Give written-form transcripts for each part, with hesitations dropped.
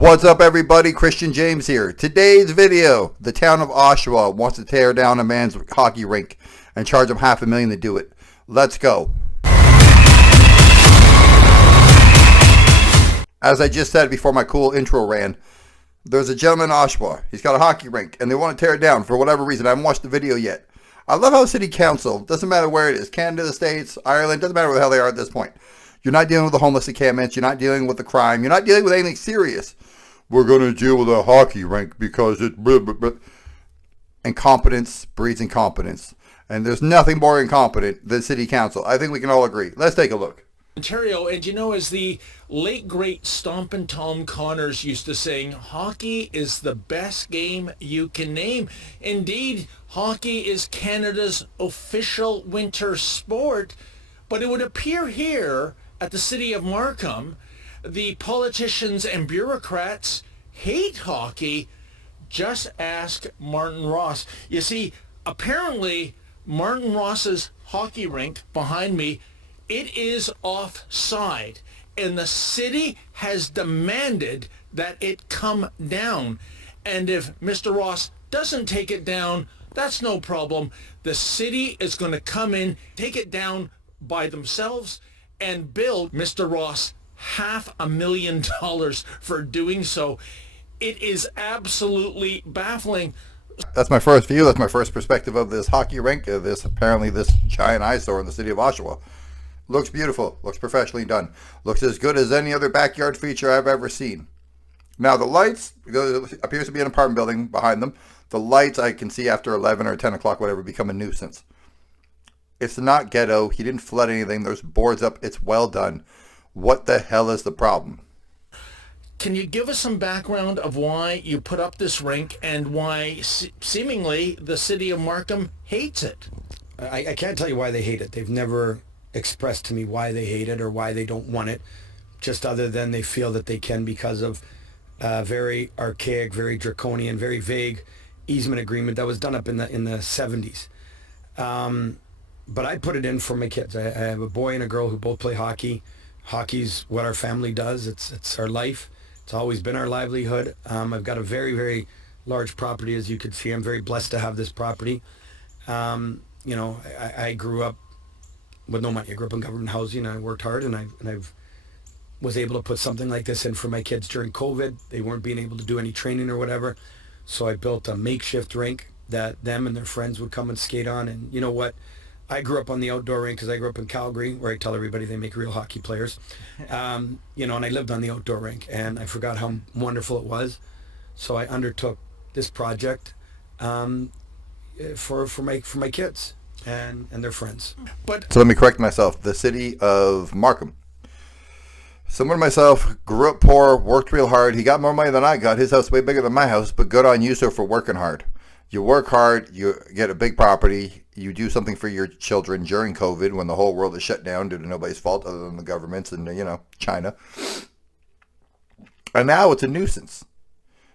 What's up, everybody? Christian James here. Today's video, the town of Oshawa wants to tear down a man's hockey rink and charge him $500,000 to do it. Let's go. As I just said before my cool intro ran, there's a gentleman in Oshawa. He's got a hockey rink and they want to tear it down for whatever reason. I haven't watched the video yet. I love how city council, doesn't matter where it is, Canada, the States, Ireland, doesn't matter where the hell they are at this point. You're not dealing with the homeless encampments. You're not dealing with the crime. You're not dealing with anything serious. We're going to deal with a hockey rink because it's... Blah, blah, blah. Incompetence breeds incompetence. And there's nothing more incompetent than city council. I think we can all agree. Let's take a look. Ontario, and you know, as the late great Stompin' Tom Connors used to sing, hockey is the best game you can name. Indeed, hockey is Canada's official winter sport, but it would appear here at the city of Markham, the politicians and bureaucrats hate hockey. Just ask Martin Ross. You see, apparently Martin Ross's hockey rink behind me, it is offside, and the city has demanded that it come down. And if Mr. Ross doesn't take it down, that's no problem. The city is going to come in, take it down by themselves, and bill Mr. Ross $500,000 for doing so. It is absolutely baffling. That's my first view. That's my first perspective of this hockey rink. This giant eyesore in the city of Oshawa. Looks beautiful. Looks professionally done. Looks as good as any other backyard feature I've ever seen. Now the lights, because it appears to be an apartment building behind them. The lights I can see after 11 or 10 o'clock, whatever, become a nuisance. It's not ghetto. He didn't flood anything. There's boards up. It's well done. What the hell is the problem? Can you give us some background of why you put up this rink and why seemingly the city of Markham hates it? I can't tell you why they hate it. They've never expressed to me why they hate it or why they don't want it, just other than they feel that they can because of very archaic, very draconian, very vague easement agreement that was done up in the 70s. But I put it in for my kids. I have a boy and a girl who both play hockey. Hockey's what our family does. It's our life. It's always been our livelihood. I've got a very, very large property, as you can see. I'm very blessed to have this property. I grew up with no money. I grew up in government housing. I worked hard, and I've was able to put something like this in for my kids during COVID. They weren't being able to do any training or whatever, so I built a makeshift rink that them and their friends would come and skate on. And you know what? I grew up on the outdoor rink because I grew up in Calgary, where I tell everybody they make real hockey players. And I lived on the outdoor rink, and I forgot how wonderful it was. So I undertook this project for my kids and their friends. So let me correct myself. The city of Markham. Someone myself grew up poor, worked real hard. He got more money than I got. His house way bigger than my house, but good on you, sir, for working hard. You work hard, you get a big property, you do something for your children during COVID when the whole world is shut down due to nobody's fault other than the governments and, China. And now it's a nuisance.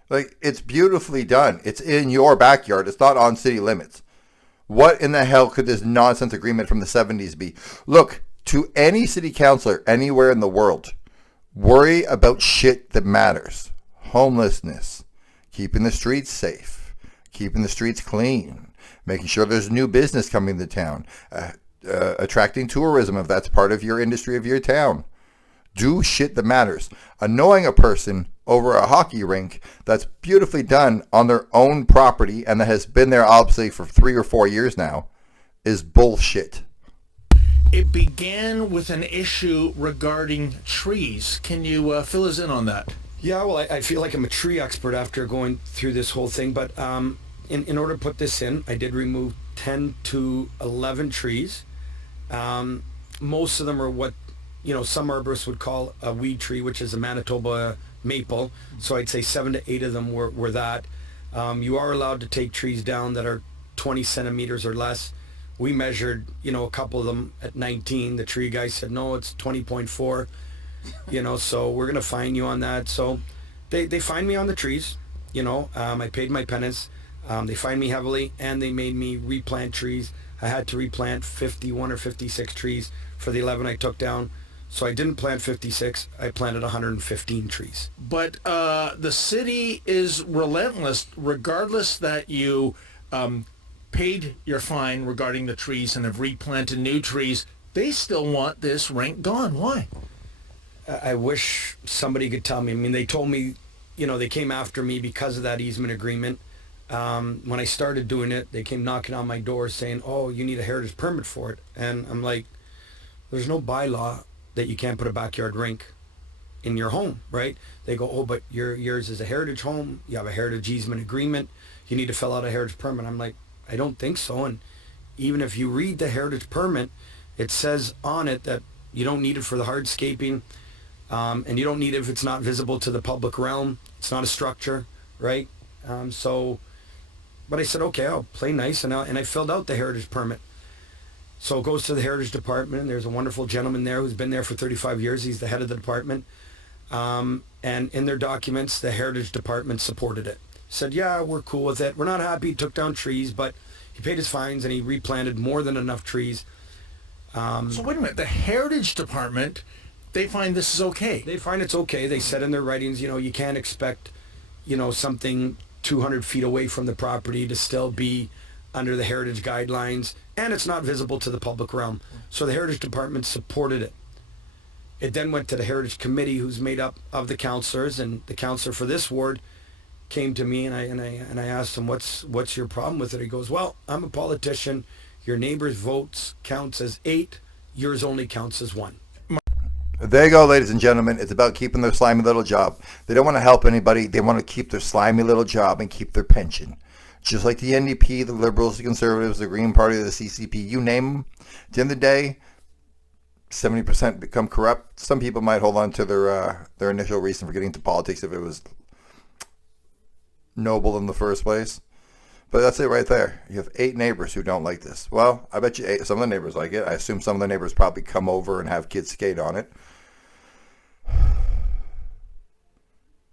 Like, it's beautifully done. It's in your backyard. It's not on city limits. What in the hell could this nonsense agreement from the 70s be? Look, to any city councilor anywhere in the world, worry about shit that matters. Homelessness, keeping the streets safe, keeping the streets clean, making sure there's new business coming to town, attracting tourism if that's part of your industry of your town. Do shit that matters. Annoying a person over a hockey rink that's beautifully done on their own property and that has been there obviously for 3 or 4 years now is bullshit. It began with an issue regarding trees. Can you fill us in on that? Yeah, well, I feel like I'm a tree expert after going through this whole thing, but in order to put this in, I did remove 10 to 11 trees. Most of them are what, some arborists would call a weed tree, which is a Manitoba maple. So I'd say 7 to 8 of them were that. You are allowed to take trees down that are 20 centimeters or less. We measured, a couple of them at 19. The tree guy said, no, it's 20.4. So we're going to fine you on that. So they fined me on the trees. I paid my penance. They fined me heavily, and they made me replant trees. I had to replant 51 or 56 trees for the 11 I took down. So I didn't plant 56. I planted 115 trees. But the city is relentless, regardless that you paid your fine regarding the trees and have replanted new trees. They still want this rink gone. Why? I wish somebody could tell me. I mean, they told me, they came after me because of that easement agreement. When I started doing it, they came knocking on my door saying, oh, you need a heritage permit for it. And I'm like, there's no bylaw that you can't put a backyard rink in your home, right? They go, oh, but yours is a heritage home. You have a heritage easement agreement. You need to fill out a heritage permit. I'm like, I don't think so. And even if you read the heritage permit, it says on it that you don't need it for the hardscaping, and you don't need it if it's not visible to the public realm. It's not a structure, right? But I said, okay, I'll play nice, and I filled out the heritage permit. So it goes to the heritage department, and there's a wonderful gentleman there who's been there for 35 years. He's the head of the department. And in their documents, the heritage department supported it. Said, yeah, we're cool with it. We're not happy he took down trees, but he paid his fines and he replanted more than enough trees. So wait a minute. The heritage department, they find this is okay. They find it's okay. They said in their writings, you can't expect, something 200 feet away from the property to still be under the heritage guidelines, and it's not visible to the public realm. So the heritage department supported it. It then went to the heritage committee, who's made up of the councillors, and the councillor for this ward came to me, and I asked him, what's your problem with it? He goes, well, I'm a politician. Your neighbor's votes counts as 8. Yours only counts as 1. There you go, ladies and gentlemen. It's about keeping their slimy little job. They don't want to help anybody. They want to keep their slimy little job and keep their pension. Just like the NDP, the Liberals, the Conservatives, the Green Party, the CCP, you name them. At the end of the day, 70% become corrupt. Some people might hold on to their initial reason for getting into politics if it was noble in the first place. But that's it right there. You have 8 neighbors who don't like this. Well, I bet you some of the neighbors like it. I assume some of the neighbors probably come over and have kids skate on it.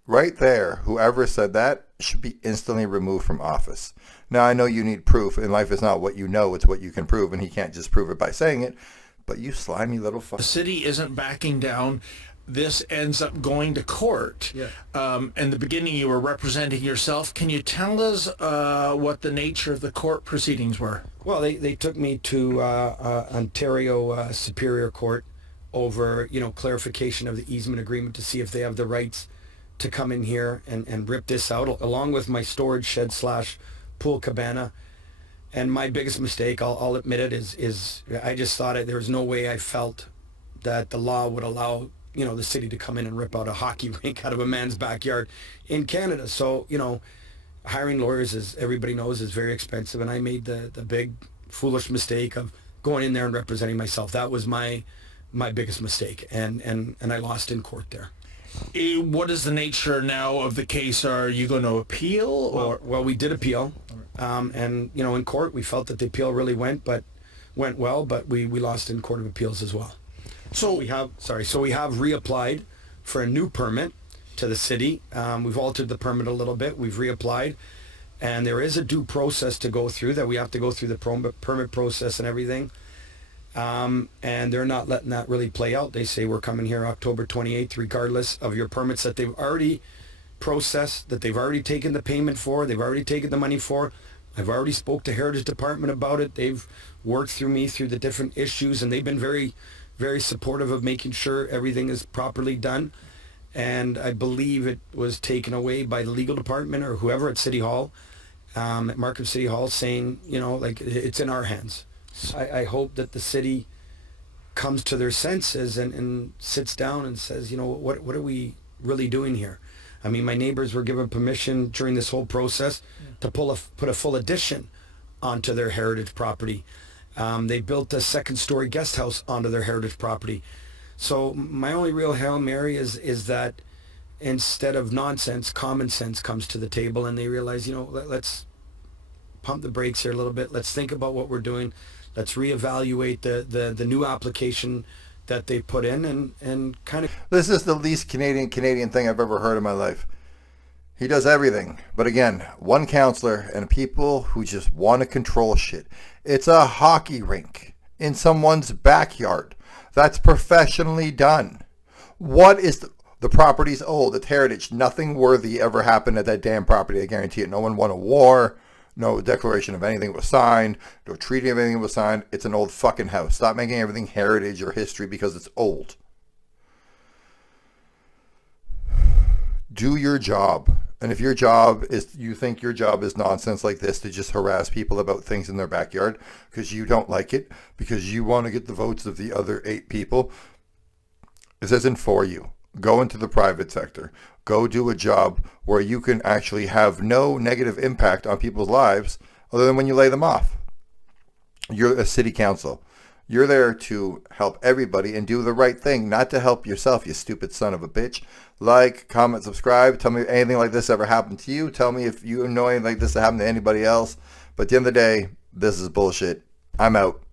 Right there, whoever said that should be instantly removed from office. Now, I know you need proof, and life is not what you know, it's what you can prove, and he can't just prove it by saying it. But you slimy little fuck. The city isn't backing down. This ends up going to court. Yeah. In the beginning, you were representing yourself. Can you tell us what the nature of the court proceedings were? Well, they took me to Ontario Superior Court over, clarification of the easement agreement to see if they have the rights to come in here and rip this out, along with my storage shed / pool cabana. And my biggest mistake, I'll admit it, is I just thought there was no way I felt that the law would allow the city to come in and rip out a hockey rink out of a man's backyard in Canada. So, hiring lawyers, as everybody knows, is very expensive, and I made the big foolish mistake of going in there and representing myself. That was my biggest mistake, and I lost in court there. What is the nature now of the case? Are you going to appeal? Or Well, we did appeal, and in court we felt that the appeal really went well, but we lost in Court of Appeals as well. So we have reapplied for a new permit to the city. We've altered the permit a little bit. We've reapplied, and there is a due process to go through, that we have to go through the permit process and everything. And they're not letting that really play out. They say we're coming here October 28th, regardless of your permits that they've already processed, that they've already taken the payment for, they've already taken the money for. I've already spoke to Heritage Department about it. They've worked through me through the different issues, and they've been very, very supportive of making sure everything is properly done. And I believe it was taken away by the legal department or whoever at City Hall, at Markham City Hall, saying, it's in our hands. So I hope that the city comes to their senses and sits down and says, what are we really doing here? I mean, my neighbors were given permission during this whole process to put a full addition onto their heritage property. They built a second-story guest house onto their heritage property. So my only real Hail Mary is that instead of nonsense, common sense comes to the table, and they realize, let's pump the brakes here a little bit. Let's think about what we're doing. Let's reevaluate the new application that they put in and kind of... This is the least Canadian thing I've ever heard in my life. He does everything. But again, one counselor and people who just want to control shit. It's a hockey rink in someone's backyard. That's professionally done. What is the property's old? It's heritage. Nothing worthy ever happened at that damn property. I guarantee it. No one won a war. No declaration of anything was signed. No treaty of anything was signed. It's an old fucking house. Stop making everything heritage or history because it's old. Do your job. And if your job is, you think your job is nonsense like this, to just harass people about things in their backyard because you don't like it, because you want to get the votes of the other 8 people, this isn't for you. Go into the private sector. Go do a job where you can actually have no negative impact on people's lives other than when you lay them off. You're a city council. You're there to help everybody and do the right thing, not to help yourself, you stupid son of a bitch. Like, comment, subscribe. Tell me if anything like this ever happened to you. Tell me if you know anything like this that happened to anybody else. But at the end of the day, this is bullshit. I'm out.